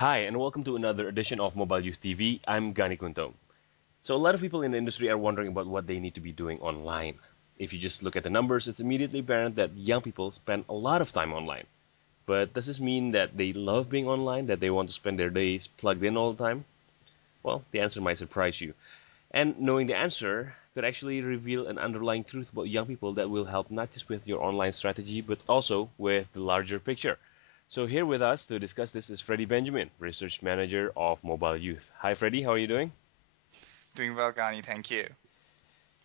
Hi, and welcome to another edition of Mobile Youth TV. I'm Gani Kunto. So, a lot of people in the industry are wondering about what they need to be doing online. If you just look at the numbers, it's immediately apparent that young people spend a lot of time online. But does this mean that they love being online, that they want to spend their days plugged in all the time? Well, the answer might surprise you. And knowing the answer could actually reveal an underlying truth about young people that will help not just with your online strategy, but also with the larger picture. So here with us to discuss this is Freddie Benjamin, Research Manager of Mobile Youth. Hi, Freddie. How are you doing? Doing well, Gani, thank you.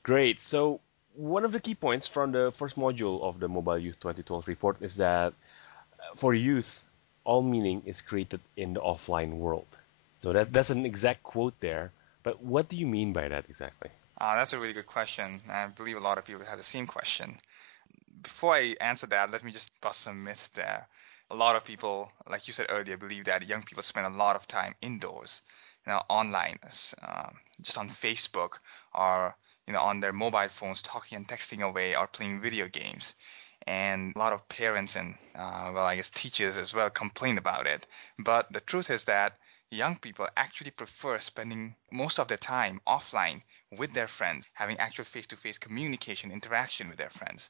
Great. So one of the key points from the first module of the Mobile Youth 2012 report is that for youth, all meaning is created in the offline world. So that's an exact quote there. But what do you mean by that exactly? That's a really good question. I believe a lot of people have the same question. Before I answer that, let me just bust some myths there. A lot of people, like you said earlier, believe that young people spend a lot of time indoors, online, just on Facebook or on their mobile phones, talking and texting away or playing video games. And a lot of parents and, I guess teachers as well complain about it. But the truth is that young people actually prefer spending most of their time offline with their friends, having actual face-to-face communication, interaction with their friends.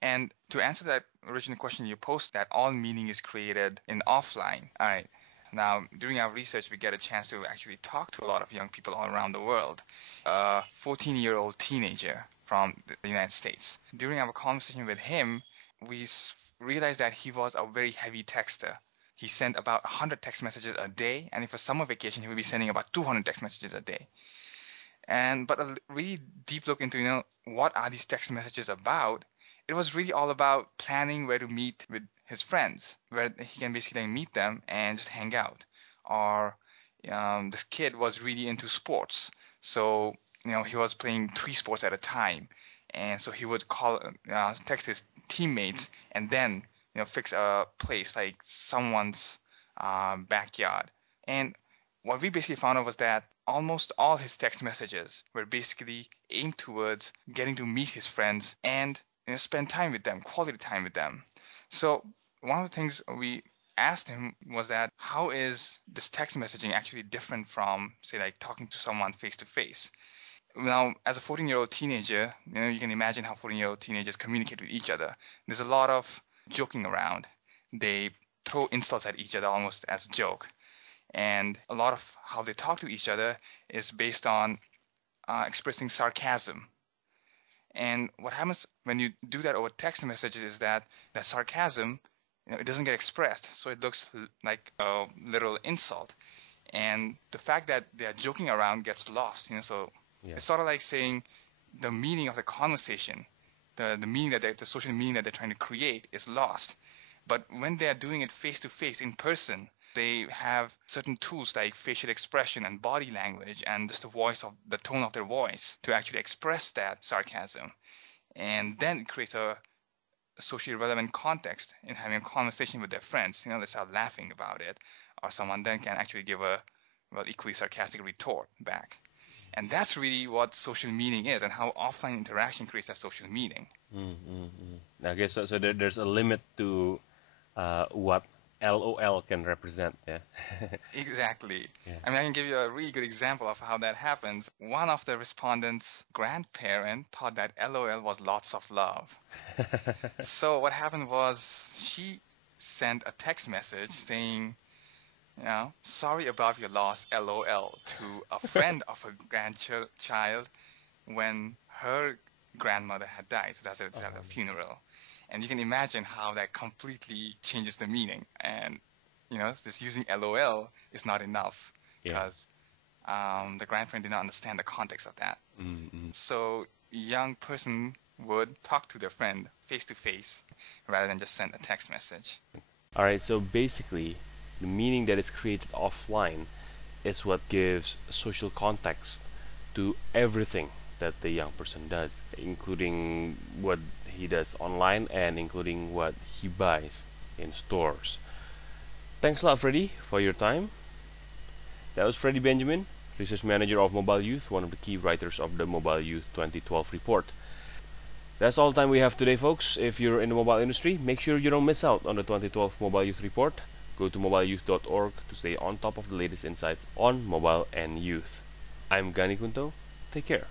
And to answer that original question you posed, that all meaning is created in offline. All right. Now, during our research, we get a chance to actually talk to a lot of young people all around the world. A 14-year-old teenager from the United States. During our conversation with him, we realized that he was a very heavy texter. He sent about 100 text messages a day, and if for summer vacation, he would be sending about 200 text messages a day. But a really deep look into, what are these text messages about? It was really all about planning where to meet with his friends, where he can basically meet them and just hang out. Or this kid was really into sports, so he was playing 3 sports at a time, and so he would text his teammates, and then fix a place like someone's backyard. And what we basically found out was that almost all his text messages were basically aimed towards getting to meet his friends and spend time with them, quality time with them. So one of the things we asked him was that how is this text messaging actually different from, say, like talking to someone face to face? Now, as a 14-year-old teenager, you can imagine how 14-year-old teenagers communicate with each other. There's a lot of joking around. They throw insults at each other almost as a joke. And a lot of how they talk to each other is based on expressing sarcasm. And what happens when you do that over text messages is that sarcasm, it doesn't get expressed, so it looks like a literal insult. And the fact that they are joking around gets lost. So Yeah. it's sort of like saying the meaning of the conversation, the meaning the social meaning that they're trying to create is lost. But when they are doing it face to face in person, they have certain tools like facial expression and body language and just the tone of their voice to actually express that sarcasm. And then it creates a socially relevant context in having a conversation with their friends. They start laughing about it, or someone then can actually give a equally sarcastic retort back. And that's really what social meaning is, and how offline interaction creates that social meaning. I guess so there's a limit to what LOL can represent, yeah. Exactly. Yeah. I mean, I can give you a really good example of how that happens. One of the respondents' grandparent thought that LOL was lots of love. So what happened was she sent a text message saying, sorry about your loss, LOL, to a friend of a grandchild when her grandmother had died. So that's at a funeral. And you can imagine how that completely changes the meaning. And, just using LOL is not enough because the grandparent did not understand the context of that. Mm-hmm. So a young person would talk to their friend face to face rather than just send a text message. All right, so basically, the meaning that is created offline is what gives social context to everything that the young person does, including what he does online and including what he buys in stores. Thanks a lot, Freddie, for your time. That was Freddie Benjamin, Research Manager of Mobile Youth, one of the key writers of the Mobile Youth 2012 report. That's all the time we have today, folks. If you're in the mobile industry, make sure you don't miss out on the 2012 Mobile Youth report. Go to mobileyouth.org to stay on top of the latest insights on mobile and youth. I'm Gani Kunto. Take care.